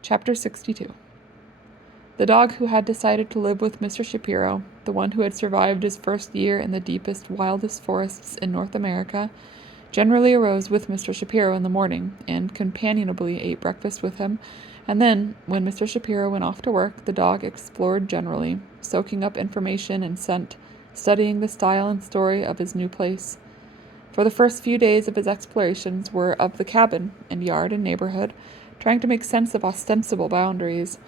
Chapter 62. The dog who had decided to live with Mr. Shapiro, the one who had survived his first year in the deepest, wildest forests in North America, generally arose with Mr. Shapiro in the morning and companionably ate breakfast with him, and then, when Mr. Shapiro went off to work, the dog explored generally, soaking up information and scent, studying the style and story of his new place. For the first few days of his explorations were of the cabin and yard and neighborhood, trying to make sense of ostensible boundaries.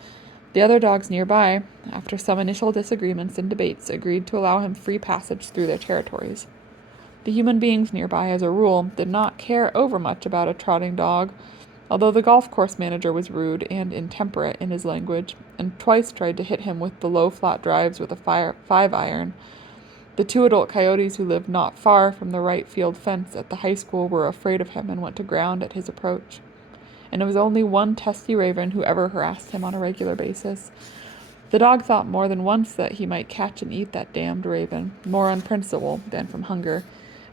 The other dogs nearby, after some initial disagreements and debates, agreed to allow him free passage through their territories. The human beings nearby, as a rule, did not care overmuch about a trotting dog, although the golf course manager was rude and intemperate in his language, and twice tried to hit him with the low flat drives with a 5-iron. The 2 adult coyotes who lived not far from the right field fence at the high school were afraid of him and went to ground at his approach. And it was only one testy raven who ever harassed him on a regular basis. The dog thought more than once that he might catch and eat that damned raven, more on principle than from hunger.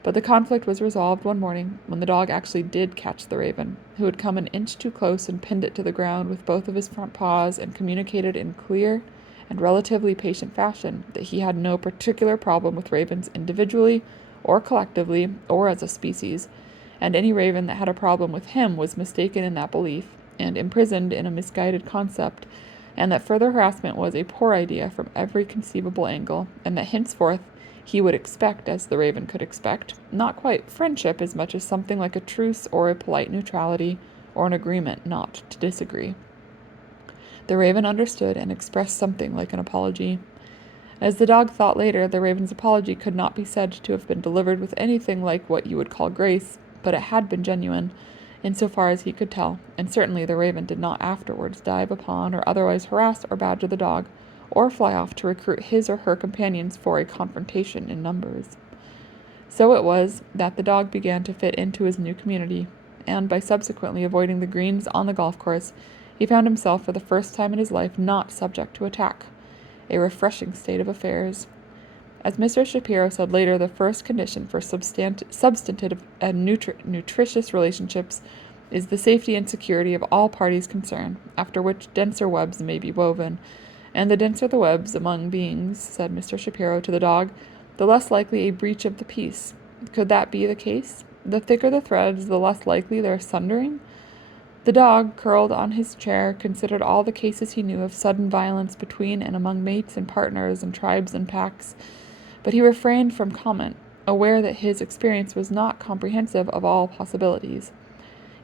But the conflict was resolved one morning when the dog actually did catch the raven, who had come an inch too close and pinned it to the ground with both of his front paws and communicated in clear and relatively patient fashion that he had no particular problem with ravens individually or collectively or as a species, and any raven that had a problem with him was mistaken in that belief and imprisoned in a misguided concept, and that further harassment was a poor idea from every conceivable angle, and that henceforth he would expect, as the raven could expect, not quite friendship as much as something like a truce or a polite neutrality or an agreement not to disagree. The raven understood and expressed something like an apology. As the dog thought later, the raven's apology could not be said to have been delivered with anything like what you would call grace, but it had been genuine, insofar as he could tell, and certainly the raven did not afterwards dive upon or otherwise harass or badger the dog, or fly off to recruit his or her companions for a confrontation in numbers. So it was that the dog began to fit into his new community, and by subsequently avoiding the greens on the golf course, he found himself for the first time in his life not subject to attack. A refreshing state of affairs. As Mr. Shapiro said later, the first condition for substantive and nutritious relationships is the safety and security of all parties concerned, after which denser webs may be woven. And the denser the webs among beings, said Mr. Shapiro to the dog, the less likely a breach of the peace. Could that be the case? The thicker the threads, the less likely their sundering? The dog, curled on his chair, considered all the cases he knew of sudden violence between and among mates and partners and tribes and packs, but he refrained from comment, aware that his experience was not comprehensive of all possibilities.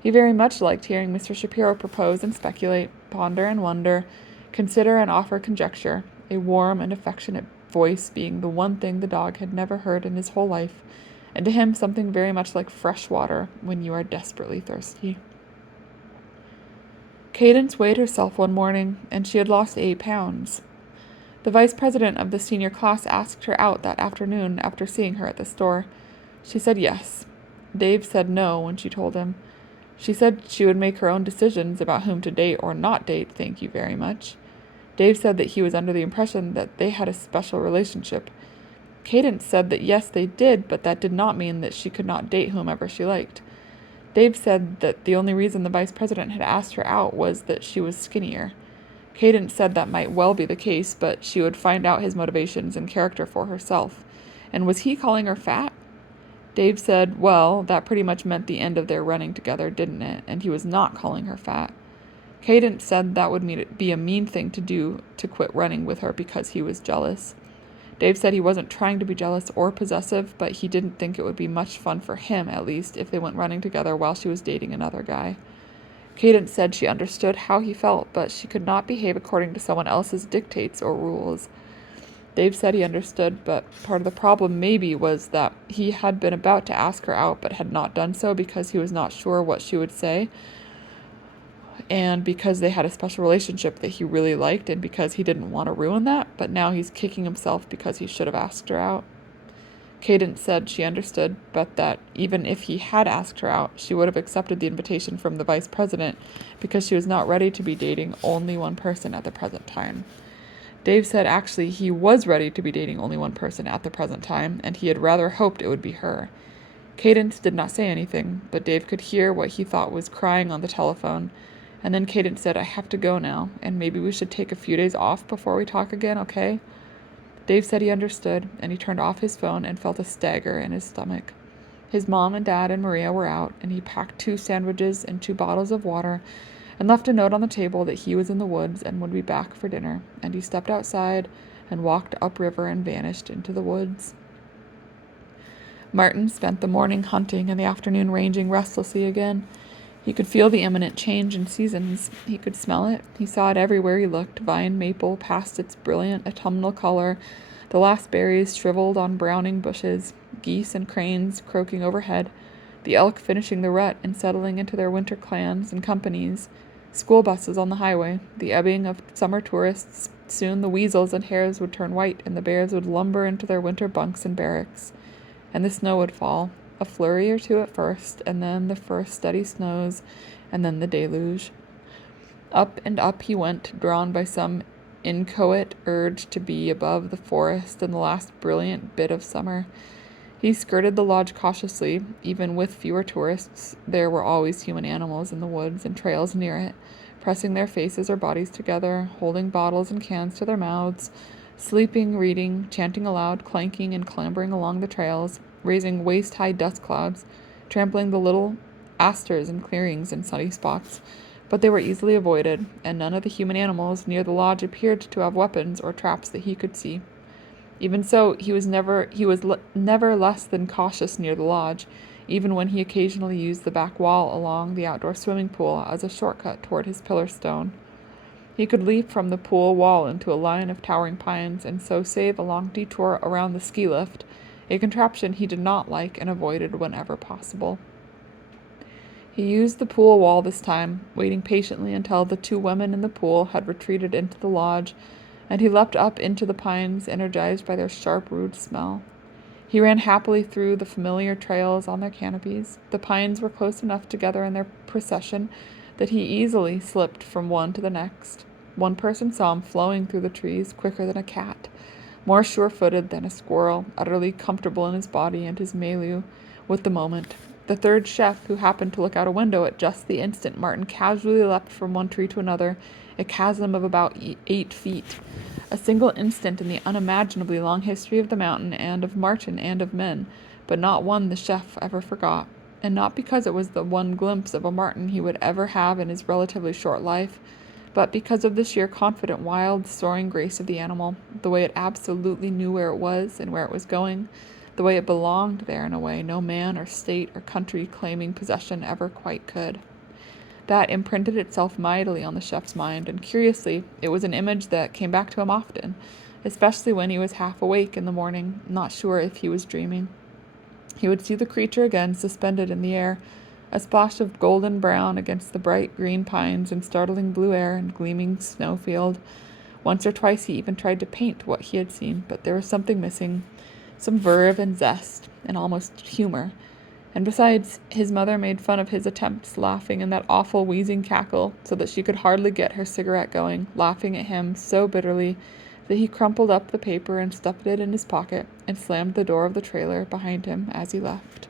He very much liked hearing Mr. Shapiro propose and speculate, ponder and wonder, consider and offer conjecture, a warm and affectionate voice being the one thing the dog had never heard in his whole life, and to him something very much like fresh water when you are desperately thirsty. Cadence weighed herself one morning, and she had lost 8 pounds. The vice president of the senior class asked her out that afternoon after seeing her at the store. She said yes. Dave said no when she told him. She said she would make her own decisions about whom to date or not date, thank you very much. Dave said that he was under the impression that they had a special relationship. Cadence said that yes, they did, but that did not mean that she could not date whomever she liked. Dave said that the only reason the vice president had asked her out was that she was skinnier. Cadence said that might well be the case, but she would find out his motivations and character for herself. And was he calling her fat? Dave said, well, that pretty much meant the end of their running together, didn't it? And he was not calling her fat. Cadence said that would be a mean thing to do, to quit running with her because he was jealous. Dave said he wasn't trying to be jealous or possessive, but he didn't think it would be much fun for him, at least, if they went running together while she was dating another guy. Cadence said she understood how he felt, but she could not behave according to someone else's dictates or rules. Dave said he understood, but part of the problem maybe was that he had been about to ask her out but had not done so because he was not sure what she would say, and because they had a special relationship that he really liked, and because he didn't want to ruin that, but now he's kicking himself because he should have asked her out. Cadence said she understood, but that even if he had asked her out, she would have accepted the invitation from the vice president because she was not ready to be dating only one person at the present time. Dave said actually he was ready to be dating only one person at the present time, and he had rather hoped it would be her. Cadence did not say anything, but Dave could hear what he thought was crying on the telephone, And then Cadence said, "I have to go now, and maybe we should take a few days off before we talk again, okay?" Dave said he understood, and he turned off his phone and felt a stagger in his stomach. His mom and dad and Maria were out, and he packed 2 sandwiches and 2 bottles of water and left a note on the table that he was in the woods and would be back for dinner, and he stepped outside and walked upriver and vanished into the woods. Marten spent the morning hunting and the afternoon ranging restlessly again. He could feel the imminent change in seasons. He could smell it. He saw it everywhere he looked. Vine maple past its brilliant autumnal color, the last berries shriveled on browning bushes, geese and cranes croaking overhead, the elk finishing the rut and settling into their winter clans and companies, school buses on the highway, the ebbing of summer tourists. Soon the weasels and hares would turn white, and the bears would lumber into their winter bunks and barracks, and the snow would fall. A flurry or two at first, and then the first steady snows, and then the deluge. Up and up he went, drawn by some inchoate urge to be above the forest in the last brilliant bit of summer. He skirted the lodge cautiously. Even with fewer tourists, there were always human animals in the woods and trails near it, pressing their faces or bodies together, holding bottles and cans to their mouths, sleeping, reading, chanting aloud, clanking and clambering along the trails, raising waist-high dust clouds, trampling the little asters and clearings in sunny spots. But they were easily avoided, and none of the human animals near the lodge appeared to have weapons or traps that he could see. Even so, he was never less than cautious near the lodge, even when he occasionally used the back wall along the outdoor swimming pool as a shortcut toward his pillar stone. He could leap from the pool wall into a line of towering pines, and so save a long detour around the ski lift, a contraption he did not like and avoided whenever possible. He used the pool wall this time, waiting patiently until the 2 women in the pool had retreated into the lodge, and he leapt up into the pines, energized by their sharp, rude smell. He ran happily through the familiar trails on their canopies. The pines were close enough together in their procession that he easily slipped from one to the next. One person saw him flowing through the trees quicker than a cat, more sure-footed than a squirrel, utterly comfortable in his body and his milieu with the moment. The 3rd chef, who happened to look out a window at just the instant Marten casually leapt from one tree to another, a chasm of about 8 feet. A single instant in the unimaginably long history of the mountain and of Marten and of men, but not one the chef ever forgot. And not because it was the one glimpse of a Marten he would ever have in his relatively short life, but because of the sheer confident, wild, soaring grace of the animal, the way it absolutely knew where it was and where it was going, the way it belonged there in a way no man or state or country claiming possession ever quite could. That imprinted itself mightily on the chef's mind, and curiously, it was an image that came back to him often, especially when he was half awake in the morning, not sure if he was dreaming. He would see the creature again suspended in the air, a splash of golden brown against the bright green pines and startling blue air and gleaming snowfield. Once or twice he even tried to paint what he had seen, but there was something missing, some verve and zest, and almost humor. And besides, his mother made fun of his attempts, laughing in that awful wheezing cackle, so that she could hardly get her cigarette going, laughing at him so bitterly that he crumpled up the paper and stuffed it in his pocket and slammed the door of the trailer behind him as he left.